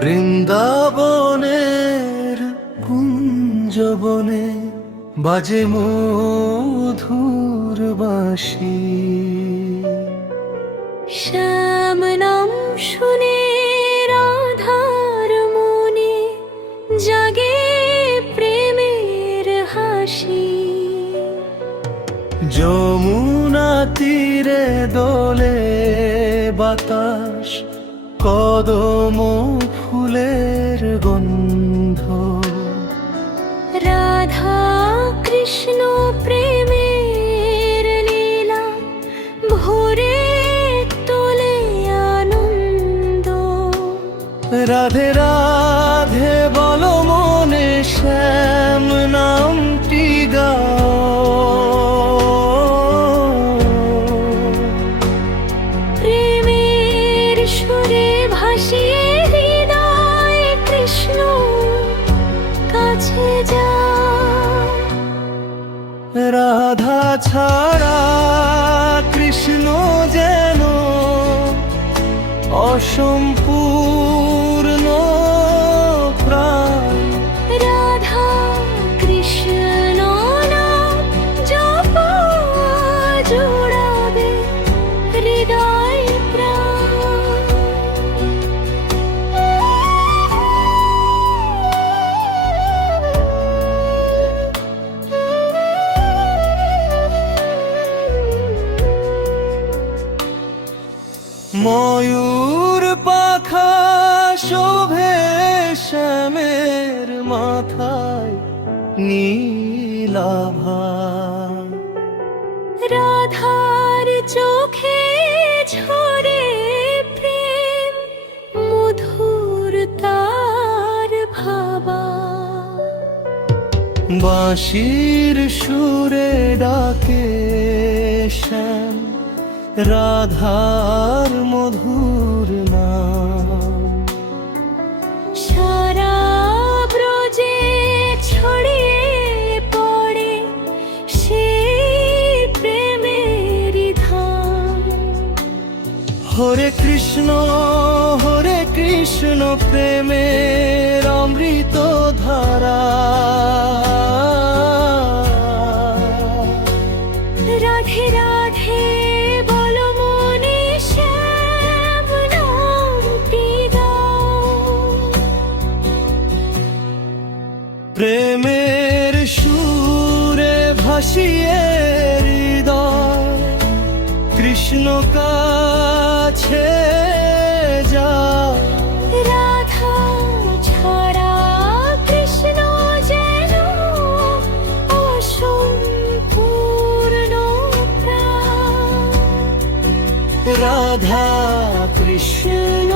বৃন্দাবনের কুঞ্জবনে বাজে মধুর বাঁশি, শ্যাম নাম শুনে রাধার মনে জাগে প্রেমের হাসি। যমুনা তীরে দোলে বাতাস, কদম ফুলের গন্ধ। রাধা কৃষ্ণ প্রেমের লীলা ভরে তোলে আনন্দ। রাধে রাধে বলো মনে শ্যাম নামটি গাও। প্রেমের সুরে ভাসিয়ে হৃদয় কৃষ্ণ কাছে যা। রাধা ছাড়া কৃষ্ণ যেন অসম্পূর্ণ প্রাণ। রাধা কৃষ্ণ নাম জপ জোড়াবে হৃদয় প্রাণ। ময়ূর পাখা শোভে শ্যামের মাথায় নীলাভা। রাধার চোখে ঝরে প্রেম মধুর তার ভাবা। বাঁশির সুরে ডাকে শ্যাম রাধার মধুর নাম। সারা ব্রজে ছড়িয়ে পড়ে সেই প্রেমেরই ধাম। হরে কৃষ্ণ প্রেমের অমৃত ধারা। রাধে রাধে বলো মনে শ্যাম নামটি গাও। প্রেমের সুরে ভাসিয়ে হৃদয় কৃষ্ণ কাছে যা। রাধা ছাড়া কৃষ্ণ যেন অসম্পূর্ণ প্রাণ। রাধা কৃষ্ণ